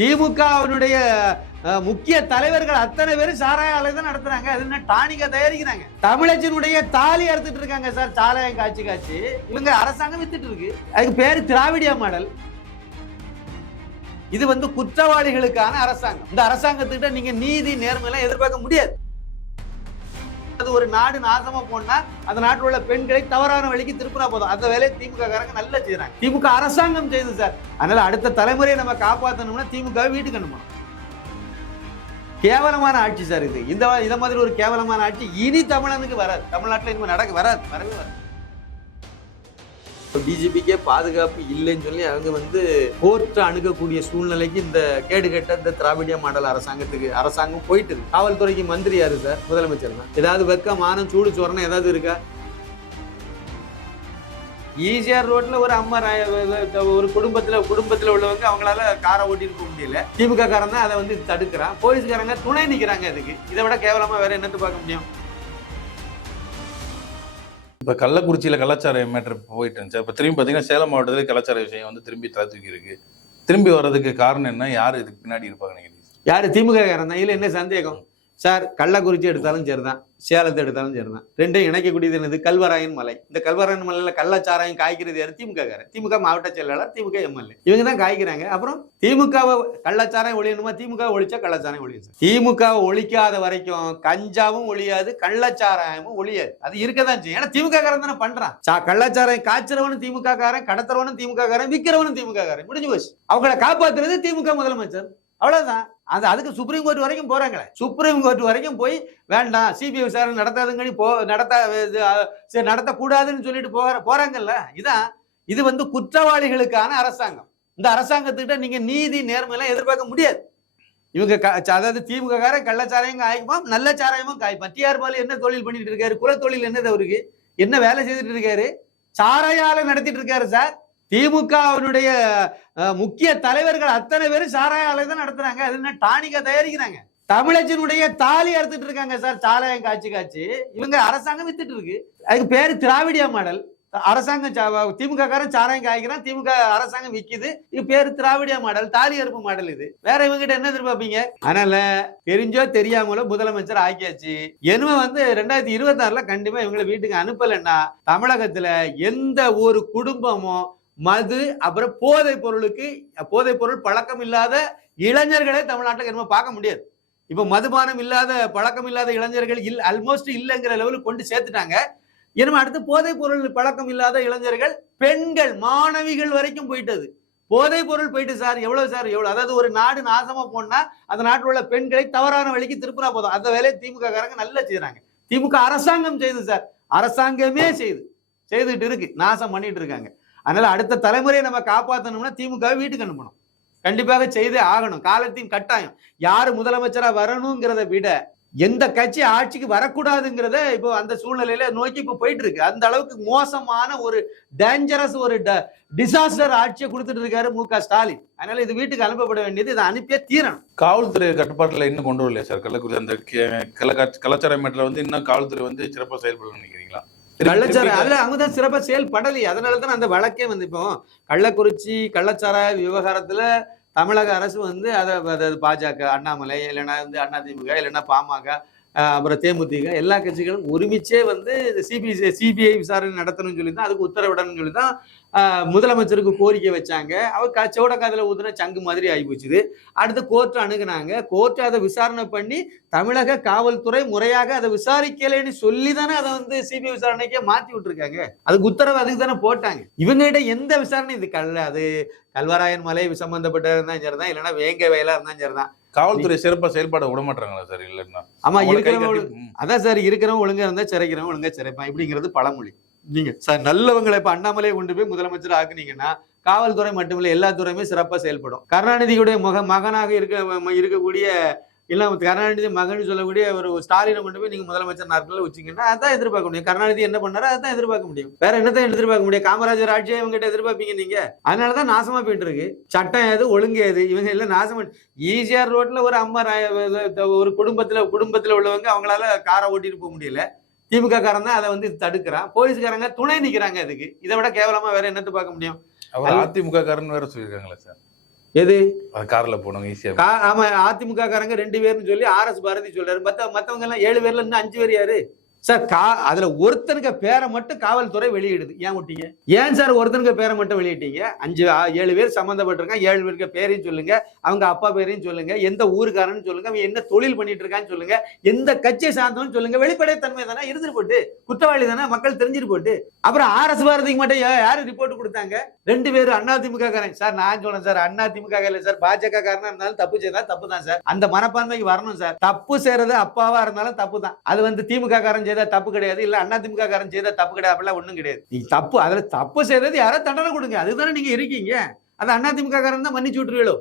திமுகவினுடைய முக்கிய தலைவர்கள் அத்தனை பேரும் சாராய ஆலை தான் நடத்துறாங்க. அது என்ன டானிக்கா தயாரிக்கிறாங்க. தமிழச்சினுடைய தாலி அறுத்துட்டு இருக்காங்க சார். சாராயம் காய்ச்சி காய்ச்சி இவங்க அரசாங்கம் வித்துட்டு இருக்கு. அதுக்கு பேரு திராவிடியா மாடல். இது வந்து குற்றவாளிகளுக்கான அரசாங்கம். இந்த அரசாங்கத்திட்ட நீங்க நீதி நேர்மையெல்லாம் எதிர்பார்க்க முடியாது. அது ஒரு நாடு நாசமா போனா அந்த நாட்டில் உள்ள பெண்களை தவறான வழிக்கு திருப்பினா போதும். அந்த வேலையை திமுக காரங்க நல்லா செய்யறாங்க. திமுக அரசாங்கம் செய்யுது சார். அதனால அடுத்த தலைமுறையை நம்ம காப்பாற்றணும்னா திமுக வீட்டுக்கு அனுப்பணும். கேவலமான ஆட்சி சார் இது. இந்த மாதிரி ஒரு கேவலமான ஆட்சி இனி தமிழனுக்கு வராது. தமிழ்நாட்டில் இனிமே வரவே வராது. டிஜிபிக்கே பாதுகாப்பு இல்லைன்னு சொல்லி அவங்க வந்து கோர்ட்டை அணுகக்கூடிய சூழ்நிலைக்கு இந்த கேடுகட்ட இந்த திராவிடியா மாடல் அரசாங்கம் போயிட்டு இருக்கு. காவல்துறைக்கு மந்திரி யாரு சார்? முதலமைச்சர் தான். ஏதாவது வெக்க மானம் சூடு சோறனை ஏதாவது இருக்கா? ஈசிஆர் ரோட்ல ஒரு அம்மா ஒரு குடும்பத்துல உள்ளவங்க அவங்களால காரை ஓட்டிட்டு போக முடியல. திமுக காரன் தான் அதை வந்து தடுக்கிறான். போலீஸ்காரங்க துணை நிக்கிறாங்க. அதுக்கு இதை விட கேவலமா வேற என்னத்து பார்க்க முடியும்? இப்போ கள்ளக்குறிச்சியில் கலாச்சார மேட்டர் போயிட்டு இருந்துச்சு. இப்போ திரும்பி பார்த்தீங்கன்னா சேலம் மாவட்டத்தில் கலாச்சார விஷயம் வந்து திரும்பி தலை தூக்கி இருக்கு. திரும்பி வர்றதுக்கு காரணம் என்ன? யார் இதுக்கு பின்னாடி இருப்பாங்க நினைக்கிறீங்க? யார்? திமுக காரன் தான். இல்லை என்ன சந்தேகம் சார்? கள்ளக்குறிச்சி எடுத்தாலும் சரிதான், சேலத்தை எடுத்தாலும் சரிதான். ரெண்டையும் இணைக்கக்கூடியது என்னது? கல்வராயன் மலை. இந்த கல்வராயன் மலையில கள்ளச்சாராயம் காய்க்கிறது யாரு? திமுக காரன். திமுக மாவட்ட செயலாளர், திமுக எம்எல்ஏ, இவங்க தான் காய்க்கிறாங்க. அப்புறம் திமுகவை கள்ளச்சாராயம் ஒழியணுமா? திமுக ஒழிச்சா கள்ளச்சாராயம் ஒழியும் சார். திமுக ஒழிக்காத வரைக்கும் கஞ்சாவும் ஒழியாது, கள்ளச்சாராயமும் ஒழியாது. அது இருக்கதான் செய்யும். ஏன்னா திமுக காரன் தானே பண்றான். கள்ளச்சாராயம் காய்ச்சறவனும் திமுக காரன், கடத்துறவனும் திமுக காரன், விற்கிறவனும் திமுக காரன். முடிஞ்சு போச்சு. அவங்களை காப்பாத்துறது திமுக முதலமைச்சர். அவ்வளவுதான். அதுக்கு சுப்ரீம் கோர்ட் வரைக்கும் போறாங்களே. சுப்ரீம் கோர்ட் வரைக்கும் போய் வேண்டாம், சிபிஐ விசாரணை நடத்தாதுங்கன்னு நடத்தக்கூடாதுன்னு சொல்லிட்டு போறாங்கல்ல. இது வந்து குற்றவாளிகளுக்கான அரசாங்கம். இந்த அரசாங்கத்துக்கிட்ட நீங்க நீதி நேர்மையெல்லாம் எதிர்பார்க்க முடியாது. இவங்க அதாவது திமுக காரன் கள்ளச்சாராயம் காய்க்குமா, நல்ல சாராயமும் காய்ப்பான். டிஆர் பாலு என்ன தொழில் பண்ணிட்டு இருக்காரு? குலத்தொழில் என்னது? அவருக்கு என்ன வேலை செய்துட்டு இருக்காரு? சாராய ஆலை நடத்திட்டு இருக்காரு சார். திமுகவினுடைய முக்கிய தலைவர்கள் அத்தனை பேரும் சாராய ஆலை தான் நடத்துறாங்க. அது என்ன டானிக்கா தயாரிக்கிறாங்க. தமிழச்சினுடைய தாலி அறுத்துட்டு இருக்காங்க சார். சாராயம் காய்ச்சி காய்ச்சி இவங்க அரசாங்கம் வித்துட்டு இருக்கு. அதுக்கு பேரு திராவிடியா மாடல். அரசாங்கம் திமுக காரன் சாராயம் காய்க்கிறான், திமுக அரசாங்கம் விக்குது. இது பேரு திராவிடியா மாடல், தாலி அறுப்பு மாடல். இது வேற இவங்க கிட்ட என்ன எதிர்பார்ப்பீங்க? அதனால தெரிஞ்சோ தெரியாமலோ முதலமைச்சர் ஆக்கியாச்சு. என்ன வந்து 2026 கண்டிப்பா இவங்களை வீட்டுக்கு அனுப்பலன்னா தமிழகத்துல எந்த ஒரு குடும்பமும் மது அப்புறம் போதைப் பொருள் பழக்கம் இல்லாத இளைஞர்களே தமிழ்நாட்டுக்கு என்ன பார்க்க முடியாது. இப்ப மதுபானம் இல்லாத பழக்கம் இல்லாத இளைஞர்கள் ஆல்மோஸ்ட் இல்லைங்கிற லெவலுக்கு கொண்டு சேர்த்துட்டாங்க. எனவே அடுத்து போதைப் பொருள் பழக்கம் இல்லாத இளைஞர்கள், பெண்கள், மாணவிகள் வரைக்கும் போயிட்டது. போதைப் பொருள் போயிட்டு சார். எவ்வளவு சார்? எவ்வளவு? அதாவது ஒரு நாடு நாசமா போனா அந்த நாட்டில் உள்ள பெண்களை தவறான வழிக்கு திருப்பினா போதும். அந்த வேலையை திமுக காரங்க நல்லா செய்யறாங்க. திமுக அரசாங்கம் செய்யுது சார். அரசாங்கமே செய்துட்டு இருக்கு, நாசம் பண்ணிட்டு இருக்காங்க. அதனால அடுத்த தலைமுறையை நம்ம காப்பாற்றணும்னா திமுக வீட்டுக்கு அனுப்பணும். கண்டிப்பாக செய்தே ஆகணும். காலத்தின் கட்டாயம். யாரு முதலமைச்சரா வரணுங்கிறத விட எந்த கட்சி ஆட்சிக்கு வரக்கூடாதுங்கிறத இப்போ அந்த சூழ்நிலையில நோக்கி இப்போ போயிட்டு இருக்கு. அந்த அளவுக்கு மோசமான ஒரு டேஞ்சரஸ் ஒரு டிசாஸ்டர் ஆட்சியை கொடுத்துட்டு இருக்காரு மு.க. ஸ்டாலின். அதனால இது வீட்டுக்கு அனுப்பப்பட வேண்டியது. இதை அனுப்பியே தீரணும். காவல்துறை கட்டுப்பாட்டுல இன்னும் கொண்டு வரலையா சார்? கள்ளக்குறிச்சி அந்த கலாச்சார மேட்டர் வந்து இன்னும் காவல்துறை வந்து சிறப்பாக செயல்படும் நினைக்கிறீங்களா? கள்ளச்சாராயம் அல்ல, அவங்கதான் சிறப்பா செயல்படலையே. அதனாலதான் அந்த வழக்கே வந்து இப்போ கள்ளக்குறிச்சி கள்ளச்சாராய விவகாரத்துல தமிழக அரசு வந்து அதை பாஜக, அண்ணாமலை, இல்லைன்னா வந்து அதிமுக, இல்லைன்னா பாமக, அப்புறம் தேமுதிக, எல்லா கட்சிகளும் ஒருமிச்சே வந்து சிபிஐ விசாரணை நடத்தணும்னு சொல்லி தான், அதுக்கு உத்தரவிடணும்னு சொல்லி தான் முதலமைச்சருக்கு கோரிக்கை வச்சாங்க. அவர் சோட காதல ஊதுன சங்கு மாதிரி ஆகி போச்சுது. அடுத்து கோர்ட் அணுகுனாங்க. கோர்ட் அதை விசாரணை பண்ணி தமிழக காவல்துறை முறையாக அதை விசாரிக்கலைன்னு சொல்லி தானே அதை வந்து சிபிஐ விசாரணைக்கே மாத்தி விட்டுருக்காங்க. அதுக்கு உத்தரவு அதுக்கு தானே போட்டாங்க. இவங்ககிட்ட எந்த விசாரணை இது அது கல்வராயன் மலை சம்பந்தப்பட்ட இருந்தாலும் சரிதான், இல்லைன்னா வேங்க வயலா இருந்தாலும் சரிதான். காவல்துறை சிறப்பா செயல்பட விட மாட்டாங்களா சார்? இல்லைன்னா ஆமா, இருக்கிறவங்க அதான் சார், இருக்கிறவங்க ஒழுங்கா இருந்தா சிறைக்கிறவங்க ஒழுங்கா சிறைப்பான் இப்படிங்கிறது பழமொழி. நீங்க சார் நல்லவங்களை இப்ப அண்ணாமலையை கொண்டு போய் முதலமைச்சர் ஆக்குனீங்கன்னா காவல்துறை மட்டுமில்ல எல்லா துறையுமே சிறப்பா செயல்படும். கருணாநிதியுடைய மகனாக இருக்கக்கூடிய இல்ல கருணாநிதி மகன் சொல்லக்கூடிய ஒரு ஸ்டாலினை கொண்டு போய் நீங்க முதலமைச்சர் நாட்களில் வச்சிங்கன்னா அதான் எதிர்பார்க்க முடியும். கருணாநிதி என்ன பண்ணாரோ அதான் எதிர்பார்க்க முடியும். வேற என்னதான் எதிர்பார்க்க முடியும்? காமராஜர் ஆட்சியை இவங்க கிட்ட எதிர்பார்ப்பீங்க நீங்க? அதனாலதான் நாசமா போயிட்டு இருக்கு. சட்டம் ஏது, ஒழுங்கு ஏது, இவங்க எல்லாம் நாசம். ஈசிஆர் ரோட்ல ஒரு அம்மா ஒரு குடும்பத்துல உள்ளவங்க அவங்களால காரை ஓட்டிட்டு போக முடியல. திமுக காரன் தான் அதை வந்து தடுக்கிறான். போலீஸ்காரங்க துணை நிக்கிறாங்க. அதுக்கு இதை விட கேவலமா வேற என்னத்து பார்க்க முடியும்? அவர் அதிமுக காரன் வேற சொல்லியிருக்காங்களா சார்? எது கார்ல போனவங்க ஈஸியா. ஆமா, அதிமுக காரங்க 2 பேர்னு சொல்லி ஆர்எஸ் பாரதி சொல்றாரு. மத்தவங்க எல்லாம் 7 பேர்ல இன்னும் 5 பேர் யாரு சார்? அதுல ஒருத்தனுக்கு பேரை மட்டும் காவல்துறை வெளியிடுது. ஏன் விட்டீங்க? ஏன் சார் ஒருத்தனுக்கு பேரை மட்டும் வெளியிட்டீங்க? 7 பேர் சம்பந்தப்பட்டிருக்காங்க. 7 பேருக்கு பேரையும் சொல்லுங்க, அவங்க அப்பா பேரையும் சொல்லுங்க, எந்த ஊருக்காரன்னு சொல்லுங்க, அவன் என்ன தொழில் பண்ணிட்டு இருக்கான்னு சொல்லுங்க, எந்த கட்சியை சார்ந்தவன்னு சொல்லுங்க. வெளிப்படைத்தன்மை தானே இருந்துட்டு போட்டு, குற்றவாளி தானே மக்கள் தெரிஞ்சுட்டு போட்டு. அப்புறம் ஆர்எஸ் பாரதிக்கு மட்டும் யாரு ரிப்போர்ட் கொடுத்தாங்க? 2 பேரும் அதிமுக காரன் சார். நான் சொல்றேன் சார், அதிமுக இல்ல சார், பாஜக காரனா இருந்தாலும் தப்பு செய்தா தப்பு தான் சார். அந்த மனப்பான்மைக்கு வரணும் சார். தப்பு செய்யறது அப்பாவா இருந்தாலும் தப்பு தான். அது வந்து திமுக காரன் செய்தா தப்பு கிடையாது, இல்ல அதிமுக காரன் செய்தா தப்பு கிடையாது, அப்படிலாம் ஒண்ணும் கிடையாது. நீ தப்பு, அதுல தப்பு செய்தது யாரோ தண்டனை கொடுங்க, அதுதானே நீங்க இருக்கீங்க. அது அதிமுக காரன் தான் மன்னிச்சு விட்டுருவீங்களோ?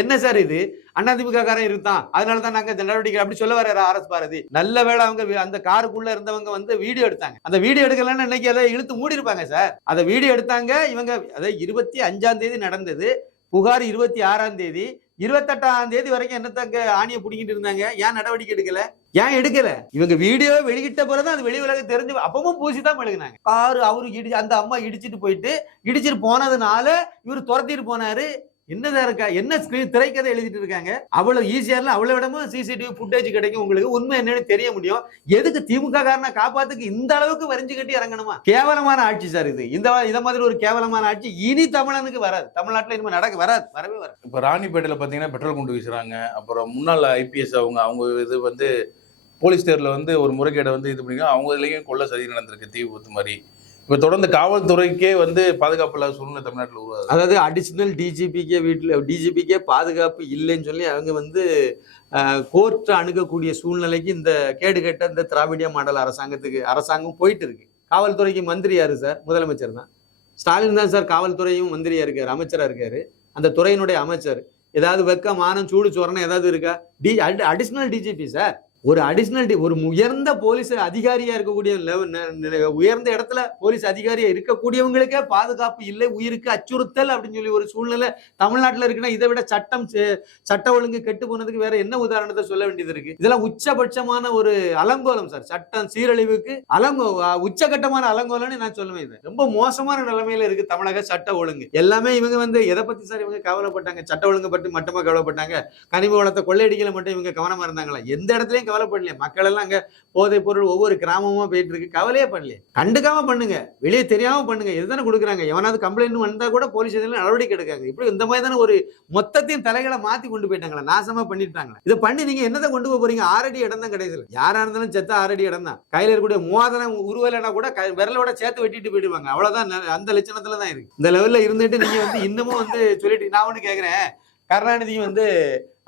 என்ன சார் இது? அதிமுக காரன் இருந்தான், அதனாலதான் நாங்க நடவடிக்கை அப்படி சொல்ல வர ஆர்எஸ் பாரதி. நல்ல வேளை அவங்க அந்த காருக்குள்ள இருந்தவங்க வந்து வீடியோ எடுத்தாங்க. அந்த வீடியோ எடுக்கலன்னு இன்னைக்கு அதை இழுத்து மூடி இருப்பாங்க சார். அதை வீடியோ எடுத்தாங்க இவங்க. அதை 25ஆம் தேதி நடந்தது புகார், 26ஆம் தேதி, 28ஆம் தேதி வரைக்கும் என்னத்தங்க ஆணியை பிடிக்கிட்டு இருந்தாங்க. ஏன் நடவடிக்கை எடுக்கல? ஏன் எடுக்கல? இவங்க வீடியோ வெளியிட்ட பிறகு அது வெளி உலகம் தெரிஞ்சு அப்பவும் பூசிதான் மெழுகுனாங்க. காரு அவரு அந்த அம்மா இடிச்சிட்டு போனதுனால இவரு துரத்திட்டு போனாரு. என்னதான் இருக்கா? என்ன ஸ்கிரீன் திரைக்கதை எழுதிட்டு இருக்காங்க? அவ்வளவு ஈஸியா இல்ல, அவ்வளவு இடமும் சிசிடிவி ஃபுட்டேஜ் கிடைக்கும், உங்களுக்கு உண்மை என்னன்னு தெரிய முடியும். எதுக்கு திமுக காரனை காப்பாத்துக்கு இந்த அளவுக்கு வரிஞ்சு கட்டி இறங்கணுமா? கேவலமான ஆட்சி சார் இது. இத மாதிரி ஒரு கேவலமான ஆட்சி இனி தமிழனுக்கு வராது. தமிழ்நாட்டுல இனிமே வரவே வராது. இப்ப ராணிப்பேட்டையில பாத்தீங்கன்னா பெட்ரோல் குண்டு வீசுறாங்க. அப்புறம் முன்னாள் ஐபிஎஸ் அவங்க இது வந்து போலீஸ் தேர்ல வந்து ஒரு முறைகேடை வந்து இது பண்ணிக்க, அவங்க இதுலயும் கொள்ள சதி நடந்திருக்கு, தீ விபத்து மாதிரி. இப்ப தொடர்ந்து காவல்துறைக்கே வந்து பாதுகாப்பு இல்லாத சூழ்நிலை தமிழ்நாட்டில் உருவாது. அதாவது அடிஷனல் டிஜிபிக்கே பாதுகாப்பு இல்லைன்னு சொல்லி அவங்க வந்து கோர்ட் அணுகக்கூடிய சூழ்நிலைக்கு இந்த கேடுகட்ட இந்த திராவிடிய மாடல் அரசாங்கம் போயிட்டு இருக்கு. காவல்துறைக்கு மந்திரி யாரு சார்? முதலமைச்சர் தான். ஸ்டாலின் தான் சார் காவல்துறையும் மந்திரியா இருக்காரு, அமைச்சரா இருக்காரு. அந்த துறையினுடைய அமைச்சர். ஏதாவது வெக்க மானம் சூடு சோறனா ஏதாவது இருக்கா? Additional DGP sir. ஒரு ஒரு உயர்ந்த போலீஸ் அதிகாரியா இருக்கக்கூடிய உயர்ந்த இடத்துல போலீஸ் அதிகாரியா இருக்கக்கூடியவங்களுக்கே பாதுகாப்பு இல்லை, உயிருக்கு அச்சுறுத்தல் அப்படின்னு சொல்லி ஒரு சூழ்நிலை தமிழ்நாட்டில் இருக்குன்னா இதை விட சட்ட ஒழுங்கு கெட்டு போனதுக்கு வேற என்ன உதாரணத்தை சொல்ல வேண்டியது இருக்கு? இதெல்லாம் உச்சபட்சமான ஒரு அலங்கோலம் சார். சட்டம் சீரழிவுக்கு உச்சகட்டமான அலங்கோலம்னு நான் சொல்லுவேன். இது ரொம்ப மோசமான நிலைமையில இருக்கு தமிழக சட்ட ஒழுங்கு. எல்லாமே இவங்க வந்து எதை பத்தி சார் இவங்க கவலைப்பட்டாங்க? சட்ட ஒழுங்கு பற்றி மட்டுமா கவலைப்பட்டாங்க? கனிம வளத்தை கொள்ளையடிக்கல மட்டும் இவங்க கவனமா இருந்தாங்களா? எந்த இடத்துலயும் கவலைப்படலையே. மக்கள் எல்லாம் அங்க போதைப் பொருள் ஒவ்வொரு கிராமமா போயிட்டு இருக்கு, கவலையே பண்ணலையே. கண்டுக்காம பண்ணுங்க, வெளியே தெரியாம பண்ணுங்க, இதுதானே கொடுக்குறாங்க. எவனாவது கம்ப்ளைண்ட் வந்தா கூட போலீஸ் நடவடிக்கை எடுக்காங்க. இப்படி இந்த மாதிரி தானே ஒரு மொத்தத்தையும் தலைகளை மாத்தி கொண்டு போயிட்டாங்களா, நாசமா பண்ணிட்டாங்களா? இதை பண்ணி நீங்க என்னதை கொண்டு போறீங்க? 6 அடி இடம் தான் கடைசியில். யாரா இருந்தாலும் செத்த 6 அடி இடம் தான். கையில இருக்கக்கூடிய மூவாதனம் உருவலைனா கூட விரலோட சேர்த்து வெட்டிட்டு போயிடுவாங்க. அவ்வளவுதான். அந்த லட்சணத்துல தான் இருக்கு. இந்த லெவல்ல இருந்துட்டு நீங்க வந்து இன்னமும் வந்து சொல்லிட்டு, நான் ஒண்ணு கேக்குறேன், கருணாநிதி வந்து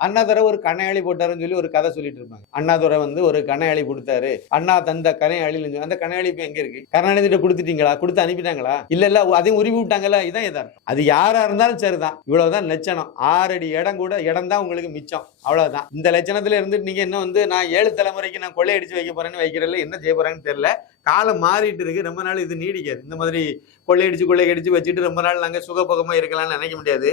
அண்ணாதுரை ஒரு கணையாளி போட்டாருன்னு சொல்லி ஒரு கதை சொல்லிட்டு இருப்பாங்க. அண்ணாதுரை வந்து ஒரு கணையாளி கொடுத்தாரு, அண்ணா தந்த கணையாளி. அந்த கணையாளி இப்ப எங்க இருக்கு? கருணாநிதி கொடுத்துட்டீங்களா? கொடுத்து அனுப்பிட்டாங்களா? இல்ல அதையும் உருவி விட்டாங்களா? இதான் எதார்த்தம். அது யாரா இருந்தாலும் சரிதான். இவ்வளவுதான் லட்சணம். 6 அடி இடம் கூட இடம் தான் உங்களுக்கு மிச்சம். அவ்வளவுதான். இந்த லட்சணத்துல இருந்துட்டு நீங்க என்ன வந்து நான் 7 தலைமுறைக்கு நான் கொள்ளையடிச்சு வைக்க போறேன்னு வைக்கிறதுல என்ன செய்ய போறாங்கன்னு தெரியல. காலம் மாறிட்டு இருக்கு. ரொம்ப நாள் இது நீடிக்காது. இந்த மாதிரி கொள்ளையடிச்சு வச்சுட்டு ரொம்ப நாள் நாங்க சுகபோகமா இருக்கலாம்னு நினைக்க முடியாது.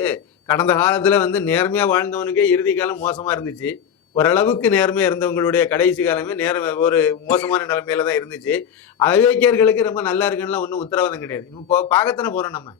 கடந்த காலத்துல வந்து நேர்மையா வாழ்ந்தவனுக்கே இறுதி காலம் மோசமா இருந்துச்சு. ஓரளவுக்கு நேர்மையா இருந்தவங்களுடைய கடைசி காலமே ஒரு மோசமான நிலைமையில தான் இருந்துச்சு. அயோக்கியர்களுக்கு ரொம்ப நல்லா இருக்குன்னு ஒன்றும் உத்தரவாதம் கிடையாது. இப்போ பார்க்கத்தானே போறோம் நம்ம.